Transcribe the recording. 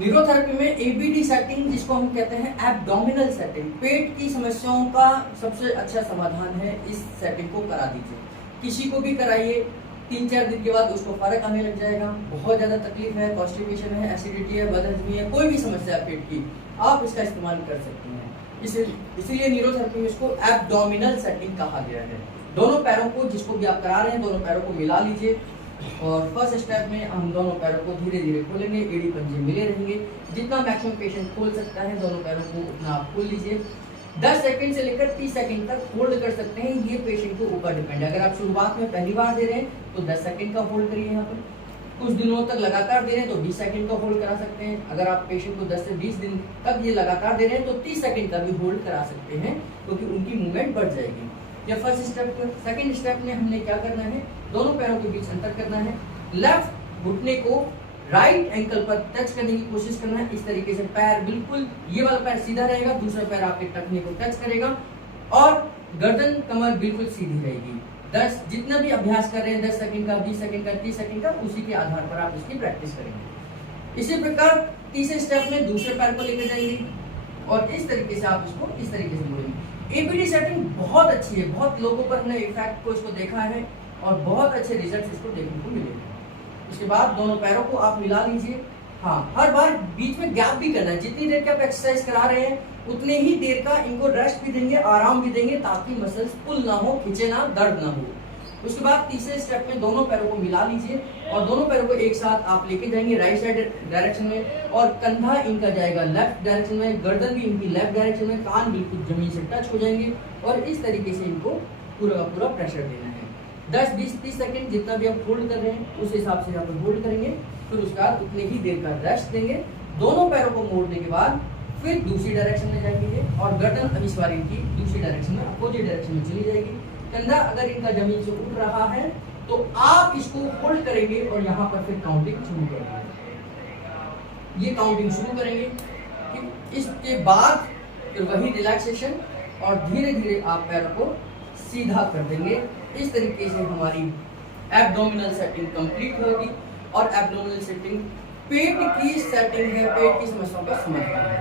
Neurotherapy में ABD setting, जिसको हम कहते हैं एब्डोमिनल सेटिंग, पेट की समस्याओं का सबसे अच्छा समाधान है। इस सेटिंग को करा दीजिए, किसी को भी कराइए, 3-4 दिन के बाद उसको फर्क आने लग जाएगा। बहुत ज़्यादा तकलीफ है, कॉन्स्टिपेशन है, एसिडिटी है, बदहजमी है, कोई भी समस्या है पेट की, आप इसका इस्तेमाल कर सकते हैं। इसीलिए न्यूरोथेरेपी में इसको एब्डोमिनल सेटिंग कहा गया है। दोनों पैरों को, जिसको भी आप करा रहे हैं, दोनों पैरों को मिला लीजिए और फर्स्ट स्टेप में हम दोनों पैरों को धीरे धीरे खोलेंगे, एड़ी पंजे मिले रहेंगे। जितना मैक्सिमम पेशेंट खोल सकता है दोनों पैरों को उतना आप खोल लीजिए। 10 सेकंड से लेकर 30 सेकंड तक होल्ड कर सकते हैं, ये पेशेंट के ऊपर डिपेंड है। अगर आप शुरुआत में पहली बार दे रहे हैं तो 10 सेकंड का होल्ड करिए। यहाँ पर कुछ दिनों तक लगातार दे रहे हैं तो 20 सेकंड का होल्ड करा सकते हैं। अगर आप पेशेंट को 10 से 20 दिन तक ये लगातार दे रहे हैं तो 30 सेकंड का भी होल्ड करा सकते हैं, क्योंकि उनकी मूवमेंट बढ़ जाएगी। या फर्स्ट स्टेप में, सेकंड स्टेप में हमने क्या करना है, दोनों पैरों के बीच अंतर करना है। लेफ्ट घुटने को राइट एंकल पर टच करने की कोशिश करना है। इस तरीके से पैर बिल्कुल, ये वाला पैर सीधा रहेगा, दूसरा पैर आपके टखने को टच करेगा और गर्दन कमर बिल्कुल सीधी रहेगी। 10 जितना भी अभ्यास कर रहे हैं, 10 सेकंड का, 20 सेकंड का, 30 सेकंड का, उसी के आधार पर आप इसकी प्रैक्टिस करेंगे। इसी प्रकार तीसरे स्टेप में दूसरे पैर को लेकर जाएंगे और इस तरीके से आप इसको इस तरीके से मोड़ेंगे। एबीडी सेटिंग बहुत अच्छी है, बहुत लोगों पर हमने इफेक्ट को इसको देखा है और बहुत अच्छे रिजल्ट इसको देखने को मिले। इसके बाद दोनों पैरों को आप मिला लीजिए। हाँ, हर बार बीच में गैप भी करना है। जितनी देर के आप एक्सरसाइज करा रहे हैं उतने ही देर का इनको रेस्ट भी देंगे, आराम भी देंगे, ताकि मसल्स पुल ना हो, खींचे ना, दर्द ना हो। उसके बाद तीसरे स्टेप में दोनों पैरों को मिला लीजिए और दोनों पैरों को एक साथ आप लेके जाएंगे राइट साइड डायरेक्शन में और कंधा इनका जाएगा लेफ्ट डायरेक्शन में, गर्दन भी इनकी लेफ्ट डायरेक्शन में, कान बिल्कुल जमीन से टच हो जाएंगे और इस तरीके से इनको पूरा का पूरा प्रेशर देना है। 10, 20, 30 सेकंड जितना भी आप होल्ड कर रहे हैं उस हिसाब से यहाँ पर होल्ड करेंगे। फिर उसके बाद उतने ही देर का रेस्ट देंगे। दोनों पैरों को मोड़ने के बाद फिर दूसरी डायरेक्शन में जाएंगे और गर्दन अब इस बार इनकी दूसरी डायरेक्शन में, अपोजिट डायरेक्शन में चली जाएगी। कंधा अगर इनका जमीन से उठ रहा है तो आप इसको होल्ड करेंगे और यहाँ पर फिर काउंटिंग शुरू करेंगे। ये काउंटिंग शुरू करेंगे। इसके बाद फिर वही रिलैक्सेशन और धीरे धीरे आप पैरों को सीधा कर देंगे। इस तरीके से हमारी एब्डोमिनल सेटिंग कंप्लीट होगी और एब्डोमिनल सेटिंग पेट की सेटिंग है, पेट की समस्याओं का समाधान है।